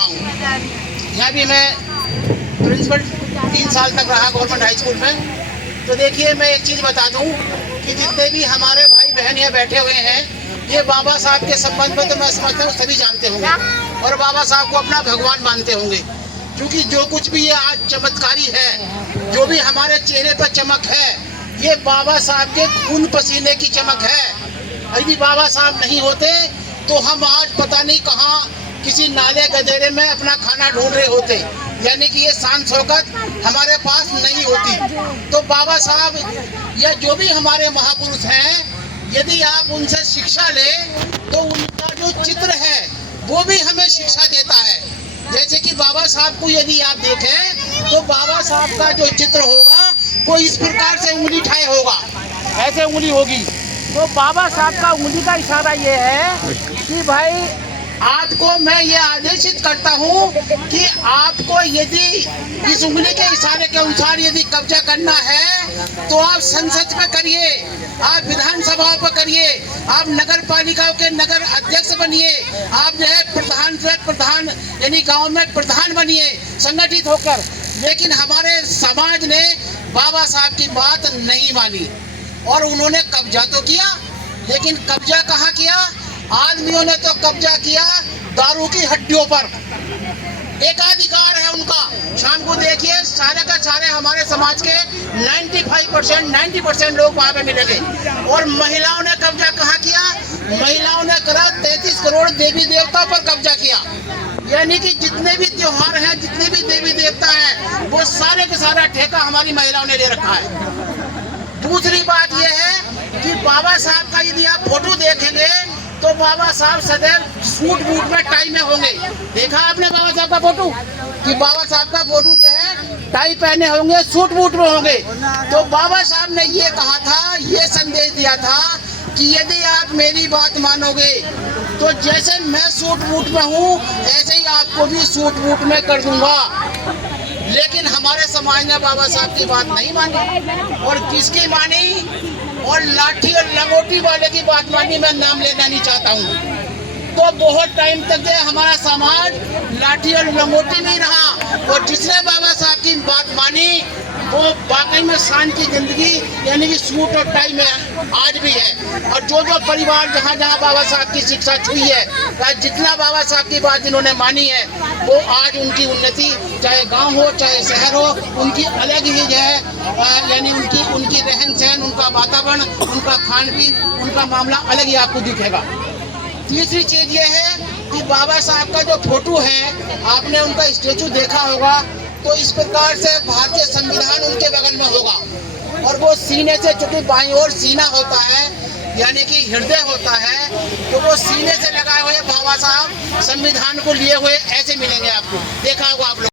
रहा हूँ। यहाँ भी मैं प्रिंसिपल 3 साल तक रहा गवर्नमेंट हाई स्कूल में। तो देखिए, मैं एक चीज़ बता दूँ कि जितने भी हमारे भाई बहन यहाँ बैठे हुए हैं, ये बाबा साहब के संबंध में तो मैं समझता हूँ सभी जानते होंगे और बाबा साहब को अपना भगवान मानते होंगे, क्योंकि जो कुछ भी ये आज चमत्कारी है, जो भी हमारे चेहरे पर चमक है, ये बाबा साहब के खून पसीने की चमक है। यदि बाबा साहब नहीं होते तो हम आज पता नहीं कहाँ किसी नाले गदेरे में अपना खाना ढूंढ रहे होते, यानी कि ये शान शौकत हमारे पास नहीं होती। तो बाबा साहब या जो भी हमारे महापुरुष हैं, यदि आप उनसे शिक्षा लें तो उनका जो चित्र है वो भी हमें शिक्षा देता है। जैसे कि बाबा साहब को यदि आप देखें तो बाबा साहब का जो चित्र होगा वो इस प्रकार से उंगली उठाए होगा, ऐसे उंगली होगी। तो बाबा साहब का उंगली का इशारा ये है कि भाई आपको मैं ये आदेशित करता हूँ कि आपको यदि इस उंगली के इशारे के अनुसार यदि कब्जा करना है तो आप संसद पे करिए, आप विधानसभा पर करिए, आप नगर पालिकाओं के नगर अध्यक्ष बनिए, आप जो है प्रधान से प्रधान यानी गांव में प्रधान बनिए संगठित होकर। लेकिन हमारे समाज ने बाबा साहब की बात नहीं मानी और उन्होंने कब्जा तो किया, लेकिन कब्जा कहाँ किया? आदमियों ने तो कब्जा किया दारू की हड्डियों पर। एकाधिकार है उनका। शाम को देखिए, सारे का सारे हमारे समाज के 90% लोग वहाँ पे मिलेंगे। और महिलाओं ने कब्जा कहाँ किया? महिलाओं ने करा 33 करोड़ देवी देवताओं पर कब्जा किया, यानी कि जितने भी त्योहार हैं, जितने भी देवी देवता हैं, वो सारे का सारा ठेका हमारी महिलाओं ने ले रखा है। दूसरी बात यह है कि बाबा साहब का यदि आप फोटो देखेंगे तो बाबा साहब सदैव सूट बूट में टाई में होंगे। देखा आपने बाबा साहब का फोटो कि बाबा साहब का फोटो जो है टाई पहने होंगे, सूट बूट में होंगे। तो बाबा साहब ने ये कहा था, ये संदेश दिया था कि यदि आप मेरी बात मानोगे तो जैसे मैं सूट बूट में हूँ ऐसे ही आपको भी सूट बूट में कर दूंगा। लेकिन हमारे समाज ने बाबा साहब की बात नहीं मानी। और किसकी मानी? और लाठी और लंगोटी वाले की बात मानी। मैं नाम लेना नहीं चाहता हूँ। तो बहुत टाइम तक जो हमारा समाज लाठी और लंगोटी में रहा, और जिसने बाबा साहब की बात मानी वो वाकई में शान की जिंदगी यानी कि सूट और टाई में आज भी है। और जो जो परिवार जहाँ जहाँ बाबा साहब की शिक्षा छुई है, जितना बाबा साहब की बात जिन्होंने मानी है, वो आज उनकी उन्नति चाहे गांव हो चाहे शहर हो, उनकी अलग ही जो है यानी उनकी रहन सहन, उनका वातावरण, उनका खान पीन, उनका मामला अलग ही आपको दिखेगा। तीसरी चीज ये है कि बाबा साहब का जो फोटो है, आपने उनका स्टेचू देखा होगा, तो इस प्रकार से भारतीय संविधान उनके बगल में होगा और वो सीने से, चूंकि बाईं ओर सीना होता है यानी कि हृदय होता है, तो वो सीने से लगाए हुए बाबा साहब संविधान को लिए हुए ऐसे मिलेंगे आपको। देखा होगा आप लोग।